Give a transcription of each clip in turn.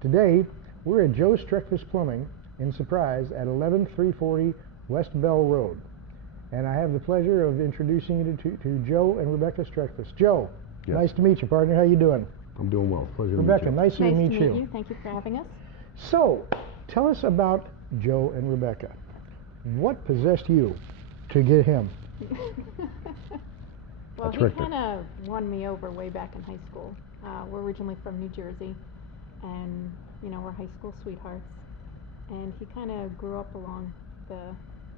Today, we're at Joe Streckfuss Plumbing in Surprise at 11340 West Bell Road. And I have the pleasure of introducing you to Joe and Rebecca Streckfuss. Joe, Yes. Nice to meet you, partner. How you doing? I'm doing well. Pleasure Rebecca, to meet you. nice to meet you. Thank you for having us. So, tell us about Joe and Rebecca. What possessed you to get him? Well, That's he Richter. kind of won me over way back in high school. We're originally from New Jersey, and we're high school sweethearts. And he kind of grew up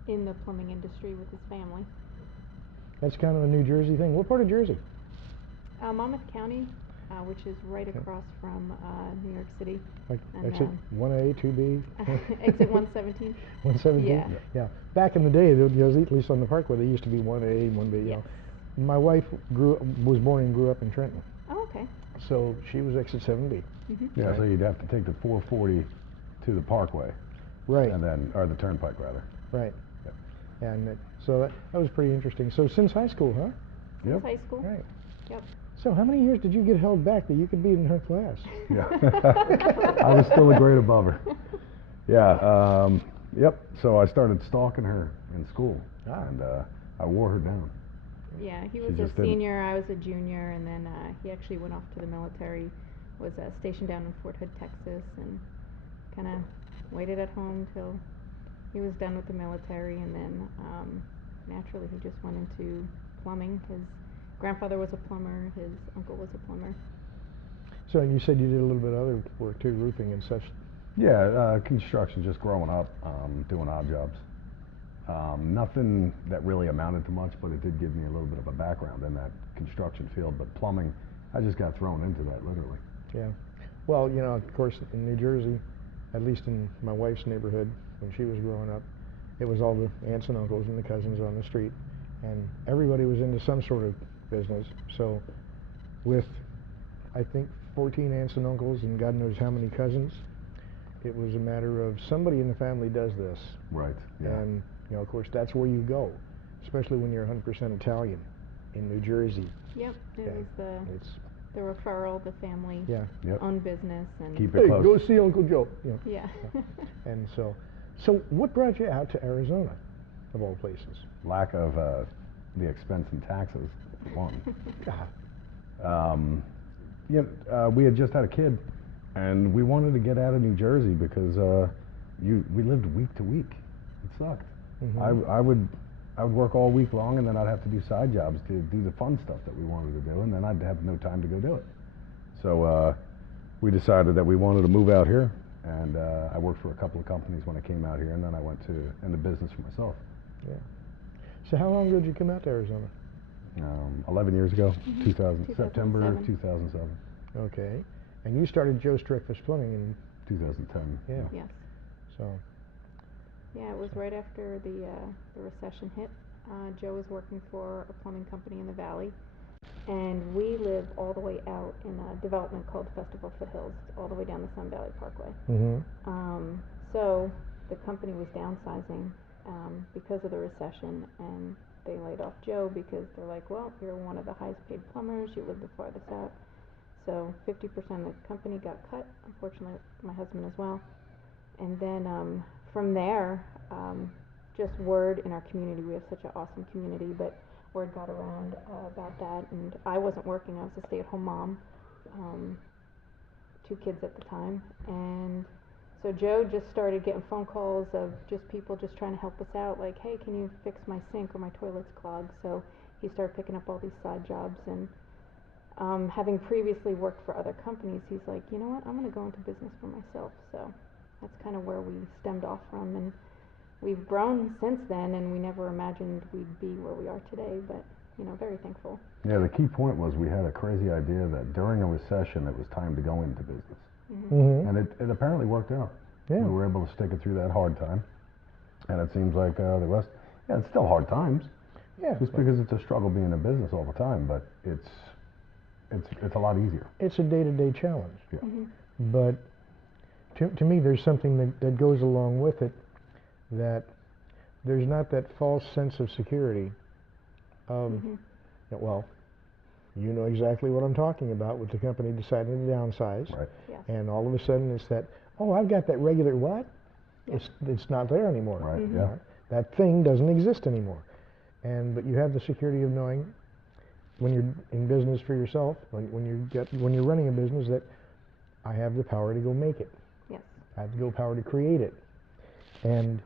in the plumbing industry with his family. That's kind of a New Jersey thing. What part of Jersey? Monmouth County, which is right across from New York City. Like And, exit 1A, 2B? Exit 117. 117? Yeah. Yeah. Back in the day, there was, at least on the Parkway, there used to be 1A, 1B. Yes. My wife was born and grew up in Trenton, Oh, okay. so she was exit 7B. Mm-hmm. Yeah, Right. so you'd have to take the 440 to the Parkway, Right, and then, or the Turnpike rather. right. Yep. And so that was pretty interesting. So since high school, huh? Yep. High school. Right. Yep. So how many years did you get held back that you could be in her class? Yeah. I was still a grade above her. Yeah. Yep. So I started stalking her in school, and I wore her down. Yeah, he was a just didn't- senior, I was a junior, and then he actually went off to the military, was stationed down in Fort Hood, Texas, and kind of waited at home till he was done with the military, and then naturally he just went into plumbing. His grandfather was a plumber, his uncle was a plumber. So you said you did a little bit of other work too, roofing and such. Yeah, construction, just growing up, doing odd jobs. Nothing that really amounted to much, but it did give me a little bit of a background in that construction field. But plumbing, I just got thrown into that, literally. Yeah. Well, of course, in New Jersey, at least in my wife's neighborhood, when she was growing up, it was all the aunts and uncles and the cousins on the street, and everybody was into some sort of business. So with, I think, 14 aunts and uncles and God knows how many cousins, it was a matter of somebody in the family does this. Right. Yeah. And, of course, that's where you go, especially when you're 100% Italian in New Jersey. Yep, it was It's, the referral, the family yeah. Yep. owned business, and Keep it Hey, close. go see Uncle Joe. yeah. And so what brought you out to Arizona, of all places? Lack of the expense in taxes, for one. God. We had just had a kid, and we wanted to get out of New Jersey because we lived week to week. It sucked. Mhm. I would work all week long, and then I'd have to do side jobs to do the fun stuff that we wanted to do, and then I'd have no time to go do it. So we decided that we wanted to move out here, and I worked for a couple of companies when I came out here, and then I went into business for myself. Yeah. So how long ago did you come out to Arizona? 11 years ago, Mhm. 2000, September 2007. 2007, Okay. And you started Joe Streckfuss Plumbing in, 2010. yeah. Yes. So, Yeah, it was right after the recession hit. Joe was working for a plumbing company in the valley, and we live all the way out in a development called Festival Foothills, all the way down the Sun Valley Parkway. mm-hmm. So the company was downsizing because of the recession, and they laid off Joe because they're like, well, you're one of the highest paid plumbers, you live the farthest out. So 50% of the company got cut, unfortunately my husband as well. And then from there, just word in our community, we have such an awesome community, but word got around about that, and I wasn't working, I was a stay-at-home mom, 2 kids at the time, and so Joe just started getting phone calls of just people just trying to help us out, like, hey, can you fix my sink or my toilet's clogged? So he started picking up all these side jobs, and having previously worked for other companies, he's like, you know what, I'm going to go into business for myself. So that's kind of where we stemmed off from, and we've grown since then, and we never imagined we'd be where we are today, but very thankful. Yeah, the key point was we had a crazy idea that during a recession it was time to go into business. Mm-hmm. Mm-hmm. And it apparently worked out. Yeah. We were able to stick it through that hard time. And it seems like the rest, yeah, it's still hard times. Yeah. Just because it's a struggle being in business all the time, but it's a lot easier. It's a day-to-day challenge. Yeah. Mm-hmm. But to me, there's something that goes along with it, that there's not that false sense of security of, Mm-hmm. well, You know exactly what I'm talking about with the company deciding to downsize. Right. Yes. And all of a sudden it's that, oh, I've got that regular what? It's not there anymore. Right. Mhm. Yeah. That thing doesn't exist anymore. But you have the security of knowing when you're in business for yourself, when you're running a business, that I have the power to go make it. Yes. I have the power to create it. And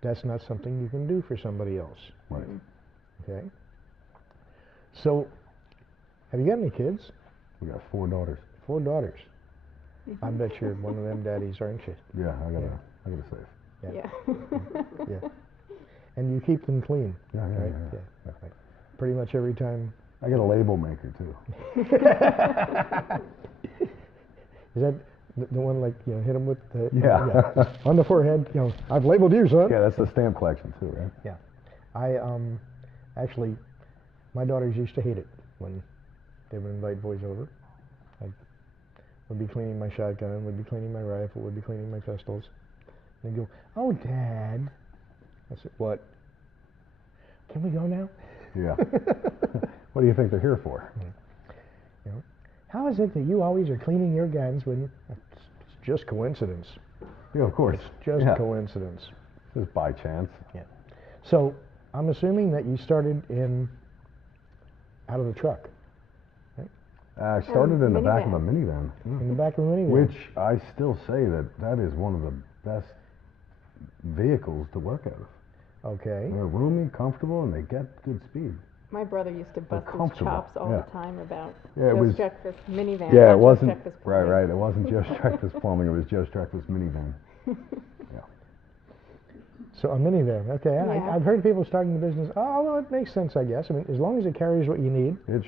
that's not something you can do for somebody else. Right. Okay? So, have you got any kids? We got 4 daughters. 4 daughters. Mhm. I bet you're one of them daddies, aren't you? Yeah, I gotta save. Yeah. Yeah. Yeah. And you keep them clean. Yeah, right? yeah. Right. Pretty much every time. I got a label maker too. Is that the one, like, you know, hit them with the Yeah. on the forehead? You know, I've labeled you, son. Yeah, that's the stamp collection too, right? Yeah. I actually, my daughters used to hate it when they would invite boys over. I would be cleaning my shotgun, would be cleaning my rifle, would be cleaning my pistols. And they'd go, "Oh, Dad." I said, "What? Can we go now?" Yeah. What do you think they're here for? You know, how is it that you always are cleaning your guns when it's just coincidence? Yeah, of course. It's just Yeah. coincidence. Just by chance. Yeah. So I'm assuming that you started out of the truck, I started in the back of a minivan. minivan. in the back of a minivan. Which I still say that is one of the best vehicles to work out of. Okay. They're roomy, comfortable, and they get good speed. My brother used to bust his comfortable, chops all yeah. the time about Yeah, it Joe was- Streckfuss minivan. Yeah, not it Joe wasn't Streckfuss right, Plumbing. right. It wasn't just Streckfuss Plumbing. It was Joe Streckfuss minivan. So a minivan. Okay. Yeah. I've heard people starting the business. Oh, well, it makes sense, I guess. I mean, as long as it carries what you need, It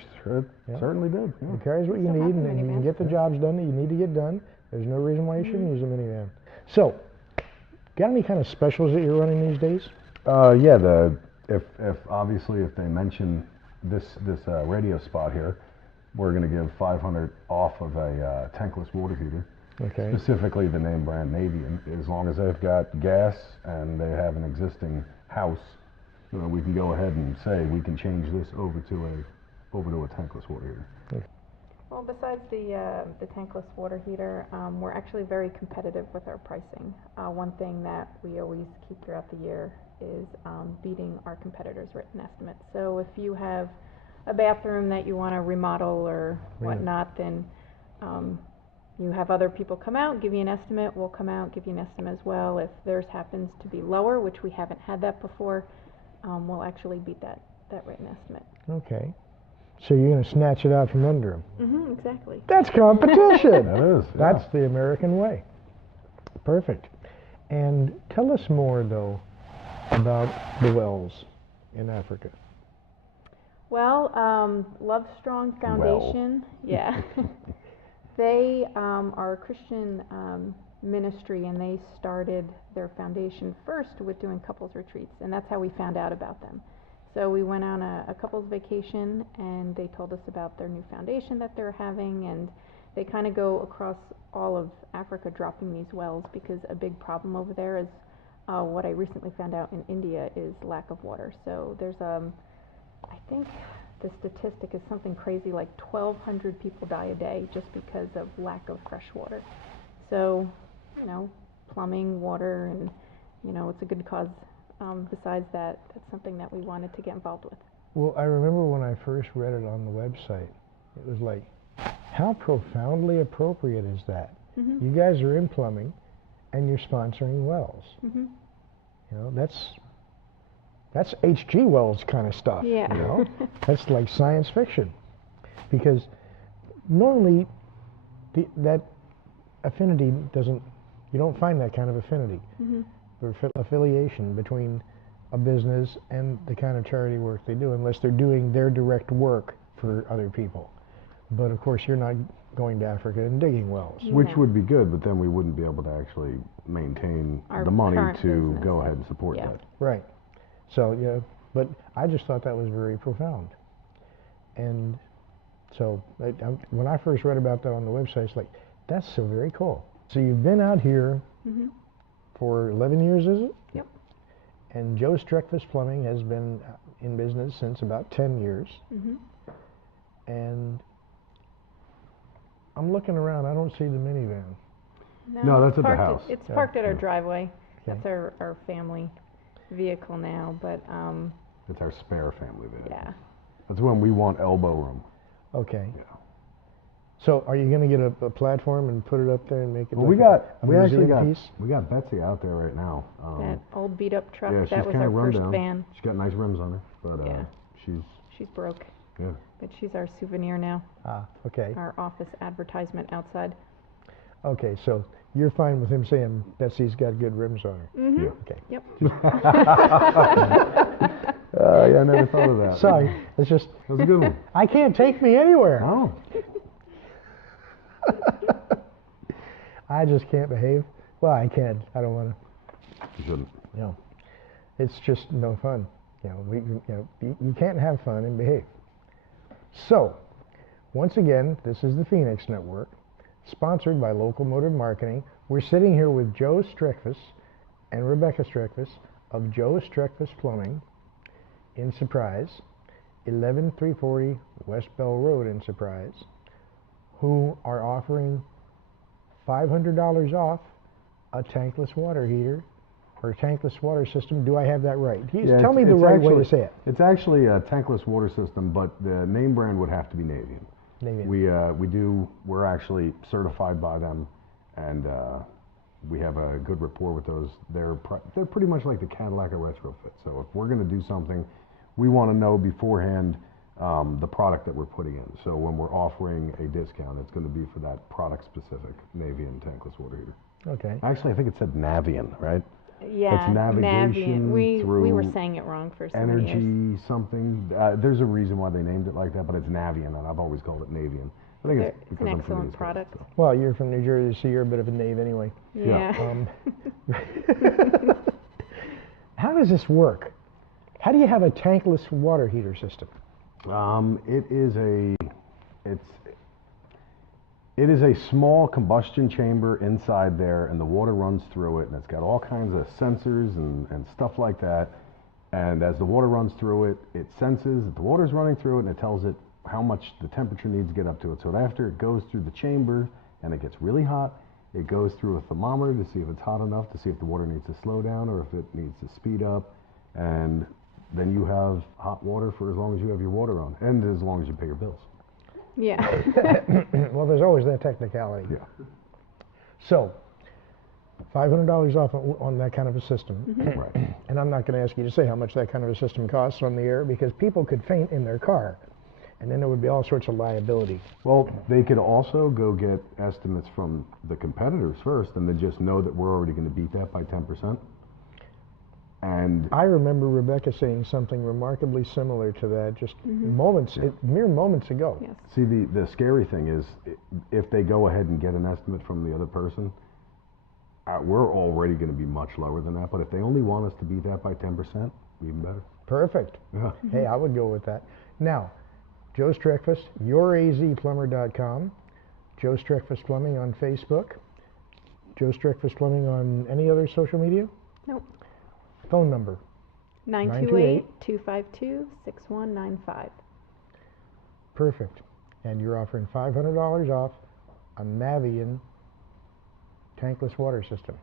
Yeah. certainly did. Yeah. it carries what you Still need, have and a you can minivan. get the jobs done that you need to get done. There's no reason why you shouldn't use a minivan. So, got any kind of specials that you're running these days? Yeah. If obviously if they mention this radio spot here, we're going to give 500 off of a tankless water heater. Okay. Specifically the name brand Navy, and as long as they've got gas and they have an existing house, we can go ahead and say we can change this over to a tankless water heater. Well, besides the tankless water heater, we're actually very competitive with our pricing. One thing that we always keep throughout the year is beating our competitors' written estimates. So if you have a bathroom that you want to remodel or whatnot, then you have other people come out, give you an estimate, we'll come out, give you an estimate as well. If theirs happens to be lower, which we haven't had that before, we'll actually beat that written estimate. Okay. So you're going to snatch it out from under them. Mm-hmm, exactly. That's competition. That is. Yeah. That's the American way. Perfect. And tell us more, though, about the wells in Africa. Well, Love Strong Foundation, yeah. They are a Christian ministry, and they started their foundation first with doing couples retreats, and that's how we found out about them. So we went on a couples vacation, and they told us about their new foundation that they're having, and they kind of go across all of Africa dropping these wells, because a big problem over there is what I recently found out in India is lack of water. So there's I think the statistic is something crazy like 1,200 people die a day just because of lack of fresh water. So, plumbing, water, and, it's a good cause. Besides that, that's something that we wanted to get involved with. Well, I remember when I first read it on the website, it was like, how profoundly appropriate is that? Mm-hmm. You guys are in plumbing, and you're sponsoring wells. Mm-hmm. That's H.G. Wells kind of stuff. Yeah. That's like science fiction, because normally that affinity you don't find that kind of affinity Mm-hmm. or affiliation between a business and the kind of charity work they do, unless they're doing their direct work for other people. But of course, you're not going to Africa and digging wells. Yeah. Which would be good, but then we wouldn't be able to actually maintain Our the money current to business. go ahead and support Yeah. that. Right. So, but I just thought that was very profound. And so when I first read about that on the website, it's like, that's so very cool. So you've been out here Mm-hmm. for 11 years, is it? Yep. And Joe Streckfuss Plumbing has been in business since about 10 years. Mm-hmm. and I'm looking around. I don't see the minivan. No, it's that's at the parked house. It's parked at our Yeah. driveway. Okay. That's our family vehicle now, but It's our spare family van. yeah. That's when we want elbow room. Okay. Yeah. So are you going to get a platform and put it up there and make it Well, like a we actually museum got piece? we got Betsy out there right now. That old beat up truck, Yeah, she's that was kind our of run first down. van. She's got nice rims on her, but Yeah. she's She's broke, yeah. but she's our souvenir now, Ah, okay. our office advertisement outside. Okay, so you're fine with him saying Betsy's got good rims on her? Mm-hmm. Yeah. Okay. Yep. Yeah, I never thought of that. Sorry, it's just, That was a good one. I can't take me anywhere. Oh, I just can't behave. Well, I can. I don't want you shouldn't. to, it's just no fun. You can't have fun and behave. So, once again, this is the Phoenix Network, sponsored by Local Motive Marketing. We're sitting here with Joe Streckfuss and Rebecca Streckfuss of Joe Streckfuss Plumbing in Surprise, 11340 West Bell Road in Surprise, who are offering $500 off a tankless water heater or tankless water system. Do I have that right? Yeah, Tell me the it's right way actually- to say it. It's actually a tankless water system, but the name brand would have to be Navian. Navian. We're actually certified by them, and we have a good rapport with those. They're pretty much like the Cadillac of retrofit. So if we're going to do something, we want to know beforehand the product that we're putting in. So when we're offering a discount, it's going to be for that product specific Navian tankless water heater. Okay. Actually, I think it said Navian, right? Yeah, navigation We were through saying it wrong for so many years. Energy something. There's a reason why they named it like that, but it's Navian, and I've always called it Navian. I think it's It's because an I'm from the excellent East Coast, product. so. Well, you're from New Jersey, so you're a bit of a knave anyway. Yeah. How does this work? How do you have a tankless water heater system? It is a small combustion chamber inside there, and the water runs through it, and it's got all kinds of sensors and stuff like that. And as the water runs through it, it senses that the water's running through it, and it tells it how much the temperature needs to get up to it. So after it goes through the chamber and it gets really hot, it goes through a thermometer to see if it's hot enough, to see if the water needs to slow down or if it needs to speed up. And then you have hot water for as long as you have your water on, and as long as you pay your bills. Yeah. Well, there's always that technicality. Yeah. So, $500 off on that kind of a system. Right. And I'm not going to ask you to say how much that kind of a system costs on the air, because people could faint in their car, and then there would be all sorts of liability. Well, they could also go get estimates from the competitors first, and then just know that we're already going to beat that by 10%. And I remember Rebecca saying something remarkably similar to that just mere moments ago. Yes. see, the scary thing is, if they go ahead and get an estimate from the other person, we're already going to be much lower than that. But if they only want us to beat that by 10%, even better. Perfect. Yeah. Hey, I would go with that. Now, Joe Streckfuss, yourazplumber.com, Joe Streckfuss Plumbing on Facebook, Joe Streckfuss Plumbing on any other social media? Nope. Phone number? 928-252-6195. Perfect. And you're offering $500 off a Navian tankless water system.